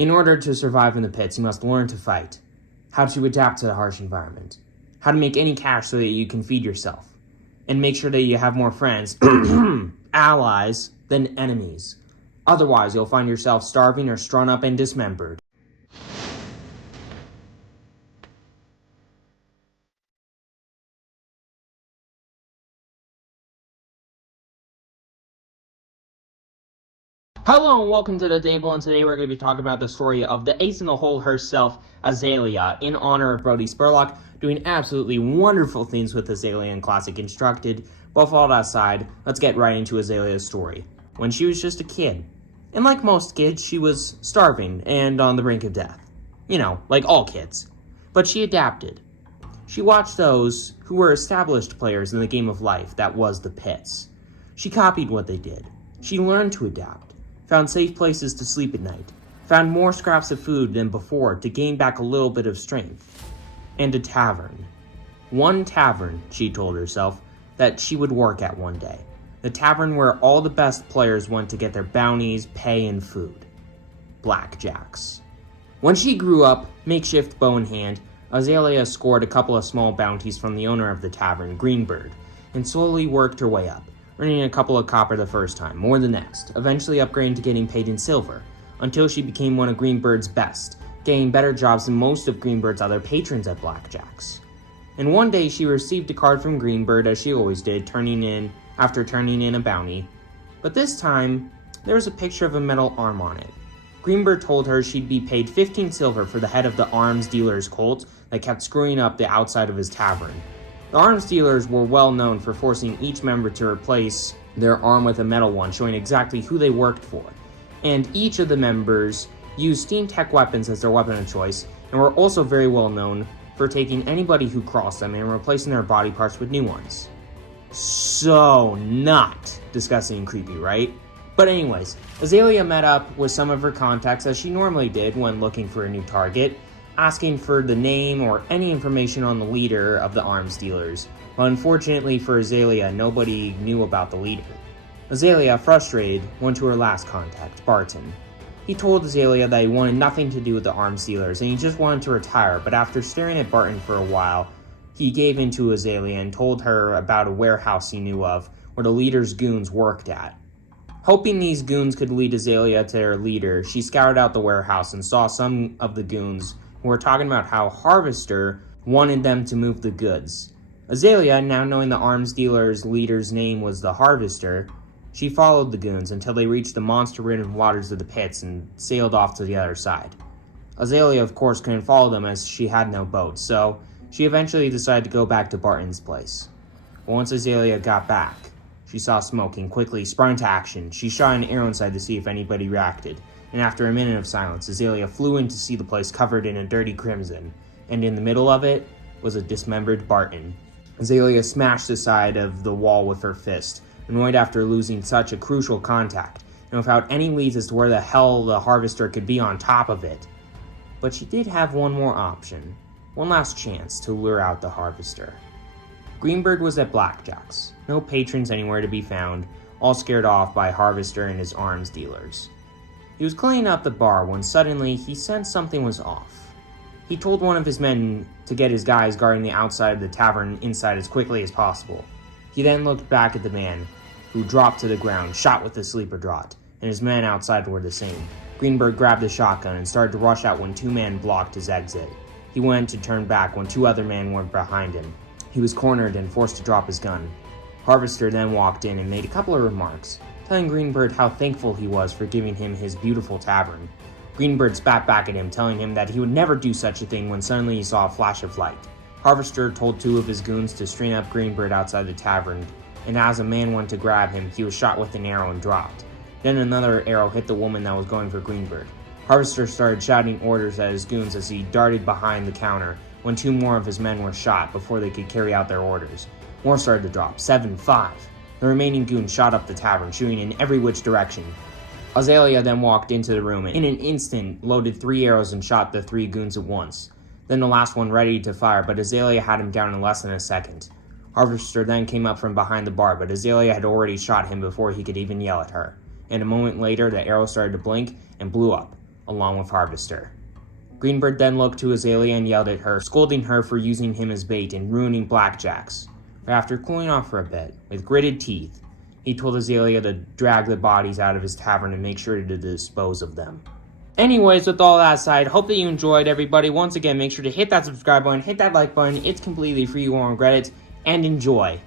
In order to survive in the pits, you must learn to fight, how to adapt to the harsh environment, how to make any cash so that you can feed yourself, and make sure that you have more friends, allies, than enemies. Otherwise, you'll find yourself starving or strung up and dismembered. Hello and welcome to the table, and today we're going to be talking about the story of the ace in the hole herself, Azalea, in honor of Brody Spurlock, doing absolutely wonderful things with Azalea in Classic Constructed. But with all that aside, let's get right into Azalea's story. When she was just a kid, and like most kids, she was starving and on the brink of death. You know, like all kids. But she adapted. She watched those who were established players in the game of life that was the pits. She copied what they did. She learned to adapt, found safe places to sleep at night, found more scraps of food than before to gain back a little bit of strength, and a tavern. One tavern, she told herself, that she would work at one day. The tavern where all the best players went to get their bounties, pay, and food. Blackjacks. When she grew up, makeshift bow in hand, Azalea scored a couple of small bounties from the owner of the tavern, Greenbird, and slowly worked her way up, earning a couple of copper the first time, more the next, eventually upgrading to getting paid in silver, until she became one of Greenbird's best, getting better jobs than most of Greenbird's other patrons at blackjacks. And one day she received a card from Greenbird, as she always did, after turning in a bounty. But this time, there was a picture of a metal arm on it. Greenbird told her she'd be paid 15 silver for the head of the arms dealer's colt that kept screwing up the outside of his tavern. The arms dealers were well known for forcing each member to replace their arm with a metal one, showing exactly who they worked for. And each of the members used steam tech weapons as their weapon of choice, and were also very well known for taking anybody who crossed them and replacing their body parts with new ones. So not disgusting and creepy, right? But anyways, Azalea met up with some of her contacts as she normally did when looking for a new target, asking for the name or any information on the leader of the arms dealers. But unfortunately for Azalea, nobody knew about the leader. Azalea, frustrated, went to her last contact, Barton. He told Azalea that he wanted nothing to do with the arms dealers and he just wanted to retire, but after staring at Barton for a while, he gave in to Azalea and told her about a warehouse he knew of where the leader's goons worked at. Hoping these goons could lead Azalea to their leader, she scoured out the warehouse and saw some of the goons who were talking about how Harvester wanted them to move the goods. Azalea, now knowing the arms dealer's leader's name was the Harvester, she followed the goons until they reached the monster-ridden waters of the pits and sailed off to the other side. Azalea, of course, couldn't follow them as she had no boat, so she eventually decided to go back to Barton's place. But once Azalea got back, she saw smoke and quickly sprung into action. She shot an arrow inside to see if anybody reacted, and after a minute of silence, Azalea flew in to see the place covered in a dirty crimson, and in the middle of it was a dismembered Barton. Azalea smashed the side of the wall with her fist, annoyed after losing such a crucial contact, and without any leads as to where the hell the Harvester could be on top of it. But she did have one more option, one last chance to lure out the Harvester. Greenbird was at blackjacks, no patrons anywhere to be found, all scared off by Harvester and his arms dealers. He was cleaning up the bar when suddenly he sensed something was off. He told one of his men to get his guys guarding the outside of the tavern inside as quickly as possible. He then looked back at the man, who dropped to the ground, shot with a sleeper draught, and his men outside were the same. Greenbird grabbed a shotgun and started to rush out when two men blocked his exit. He went to turn back when two other men were behind him. He was cornered and forced to drop his gun. Harvester then walked in and made a couple of remarks, telling Greenbird how thankful he was for giving him his beautiful tavern. Greenbird spat back at him, telling him that he would never do such a thing when suddenly he saw a flash of light. Harvester told two of his goons to string up Greenbird outside the tavern, and as a man went to grab him, he was shot with an arrow and dropped. Then another arrow hit the woman that was going for Greenbird. Harvester started shouting orders at his goons as he darted behind the counter when two more of his men were shot before they could carry out their orders. More started to drop, 7-5. The remaining goons shot up the tavern, shooting in every which direction. Azalea then walked into the room and in an instant loaded 3 arrows and shot the 3 goons at once. Then the last one ready to fire, but Azalea had him down in less than a second. Harvester then came up from behind the bar, but Azalea had already shot him before he could even yell at her. And a moment later, the arrow started to blink and blew up. along with Harvester. Greenbird then looked to Azalea and yelled at her, scolding her for using him as bait and ruining blackjacks. But after cooling off for a bit, with gritted teeth, he told Azalea to drag the bodies out of his tavern and make sure to dispose of them. Anyways, with all that aside, hope that you enjoyed, everybody. Once again, make sure to hit that subscribe button, hit that like button. It's completely free, you won't regret it, and enjoy.